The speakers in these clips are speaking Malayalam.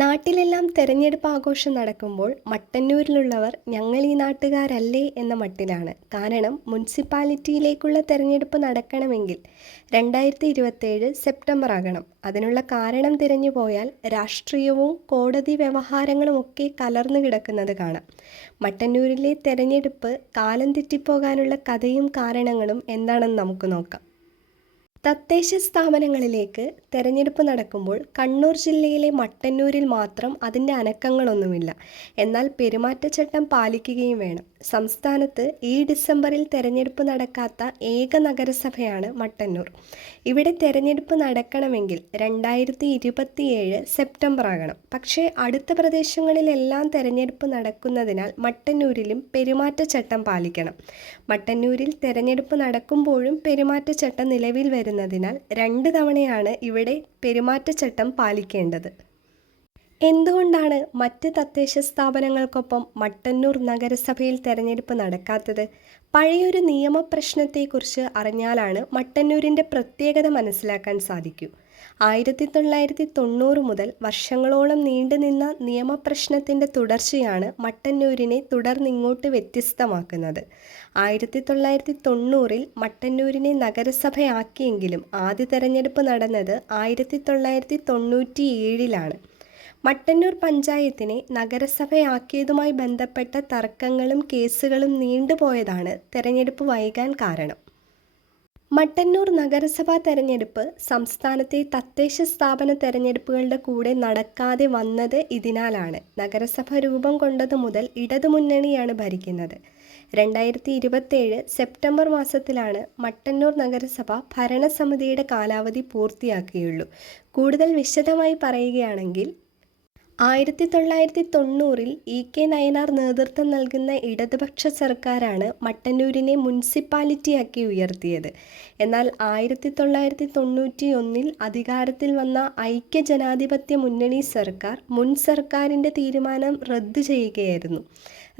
നാട്ടിലെല്ലാം തെരഞ്ഞെടുപ്പ് ആഘോഷം നടക്കുമ്പോൾ മട്ടന്നൂരിലുള്ളവർ ഞങ്ങൾ ഈ നാട്ടുകാരല്ലേ എന്ന മട്ടിലാണ്. കാരണം മുനിസിപ്പാലിറ്റിയിലേക്കുള്ള തെരഞ്ഞെടുപ്പ് നടക്കണമെങ്കിൽ 2027 സെപ്റ്റംബർ ആകണം. അതിനുള്ള കാരണം തിരഞ്ഞു പോയാൽ രാഷ്ട്രീയവും കോടതി വ്യവഹാരങ്ങളുമൊക്കെ കലർന്നു കിടക്കുന്നത് കാണാം. മട്ടന്നൂരിലെ തെരഞ്ഞെടുപ്പ് കാലം തെറ്റിപ്പോകാനുള്ള കഥയും കാരണങ്ങളും എന്താണെന്ന് നമുക്ക് നോക്കാം. തദ്ദേശ സ്ഥാപനങ്ങളിലേക്ക് തെരഞ്ഞെടുപ്പ് നടക്കുമ്പോൾ കണ്ണൂർ ജില്ലയിലെ മട്ടന്നൂരിൽ മാത്രം അതിൻ്റെ അനക്കങ്ങളൊന്നുമില്ല. എന്നാൽ പെരുമാറ്റച്ചട്ടം പാലിക്കുകയും വേണം. സംസ്ഥാനത്ത് ഈ ഡിസംബറിൽ തെരഞ്ഞെടുപ്പ് നടക്കാത്ത ഏക നഗരസഭയാണ് മട്ടന്നൂർ. ഇവിടെ തെരഞ്ഞെടുപ്പ് നടക്കണമെങ്കിൽ 2027 സെപ്റ്റംബർ ആകണം. പക്ഷേ അടുത്ത പ്രദേശങ്ങളിലെല്ലാം തെരഞ്ഞെടുപ്പ് നടക്കുന്നതിനാൽ മട്ടന്നൂരിലും പെരുമാറ്റച്ചട്ടം പാലിക്കണം. മട്ടന്നൂരിൽ തെരഞ്ഞെടുപ്പ് നടക്കുമ്പോഴും പെരുമാറ്റച്ചട്ടം നിലവിൽ വരുന്നതിനാൽ 2 തവണയാണ് ഇവിടെ പെരുമാറ്റച്ചട്ടം പാലിക്കേണ്ടത്. എന്തുകൊണ്ടാണ് മറ്റ് തദ്ദേശ സ്ഥാപനങ്ങൾക്കൊപ്പം മട്ടന്നൂർ നഗരസഭയിൽ തെരഞ്ഞെടുപ്പ് നടക്കാത്തത്? പഴയൊരു നിയമപ്രശ്നത്തെക്കുറിച്ച് അറിഞ്ഞാലാണ് മട്ടന്നൂരിൻ്റെ പ്രത്യേകത മനസ്സിലാക്കാൻ സാധിക്കൂ. 1990 മുതൽ വർഷങ്ങളോളം നീണ്ടുനിന്ന നിയമപ്രശ്നത്തിൻ്റെ തുടർച്ചയാണ് മട്ടന്നൂരിനെ തുടർന്നിങ്ങോട്ട് വ്യത്യസ്തമാക്കുന്നത്. 1990 മട്ടന്നൂരിനെ നഗരസഭയാക്കിയെങ്കിലും ആദ്യ തെരഞ്ഞെടുപ്പ് നടന്നത് 1997 മട്ടന്നൂർ പഞ്ചായത്തിനെ നഗരസഭയാക്കിയതുമായി ബന്ധപ്പെട്ട തർക്കങ്ങളും കേസുകളും നീണ്ടുപോയതാണ് തെരഞ്ഞെടുപ്പ് വൈകാൻ കാരണം. മട്ടന്നൂർ നഗരസഭാ തെരഞ്ഞെടുപ്പ് സംസ്ഥാനത്തെ തദ്ദേശ സ്ഥാപന തെരഞ്ഞെടുപ്പുകളുടെ കൂടെ നടക്കാതെ വന്നത് ഇതിനാലാണ്. നഗരസഭ രൂപം കൊണ്ടതു മുതൽ ഇടതുമുന്നണിയാണ് ഭരിക്കുന്നത്. 2027 സെപ്റ്റംബർ മാസത്തിലാണ് മട്ടന്നൂർ നഗരസഭ ഭരണസമിതിയുടെ കാലാവധി പൂർത്തിയാക്കിയുള്ളൂ. കൂടുതൽ വിശദമായി പറയുകയാണെങ്കിൽ 1990 EK നയനാർ നേതൃത്വം നൽകുന്ന ഇടതുപക്ഷ സർക്കാരാണ് മട്ടന്നൂരിനെ മുനിസിപ്പാലിറ്റിയാക്കി ഉയർത്തിയത്. എന്നാൽ 1991 അധികാരത്തിൽ വന്ന ഐക്യജനാധിപത്യ മുന്നണി സർക്കാർ മുൻ സർക്കാരിൻ്റെ തീരുമാനം റദ്ദു ചെയ്യുകയായിരുന്നു.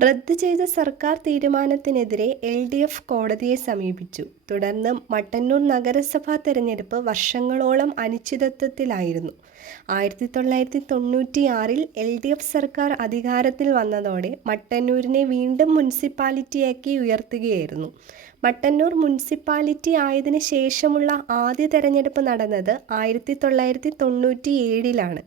റദ്ദു ചെയ്ത സർക്കാർ തീരുമാനത്തിനെതിരെ LDF കോടതിയെ സമീപിച്ചു. തുടർന്ന് മട്ടന്നൂർ നഗരസഭാ തെരഞ്ഞെടുപ്പ് വർഷങ്ങളോളം അനിശ്ചിതത്വത്തിലായിരുന്നു. 1996 LDF സർക്കാർ അധികാരത്തിൽ വന്നതോടെ മട്ടന്നൂരിനെ വീണ്ടും മുനിസിപ്പാലിറ്റിയാക്കി ഉയർത്തുകയായിരുന്നു. മട്ടന്നൂർ മുനിസിപ്പാലിറ്റി ആയതിനു ശേഷമുള്ള ആദ്യ തെരഞ്ഞെടുപ്പ് നടന്നത് 1997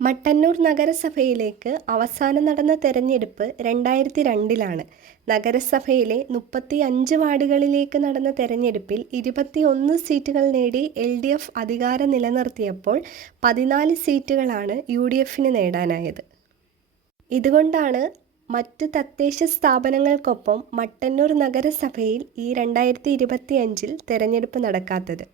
മട്ടന്നൂർ നഗരസഭയിലേക്ക് അവസാനം നടന്ന തെരഞ്ഞെടുപ്പ് 2002 നഗരസഭയിലെ 35 വാർഡുകളിലേക്ക് നടന്ന തെരഞ്ഞെടുപ്പിൽ 21 സീറ്റുകൾ നേടി LDF അധികാരം നിലനിർത്തിയപ്പോൾ 14 സീറ്റുകളാണ് UDFന് നേടാനായത്. ഇതുകൊണ്ടാണ് മറ്റു തദ്ദേശ സ്ഥാപനങ്ങൾക്കൊപ്പം മട്ടന്നൂർ നഗരസഭയിൽ ഈ 2025 തെരഞ്ഞെടുപ്പ് നടക്കാത്തത്.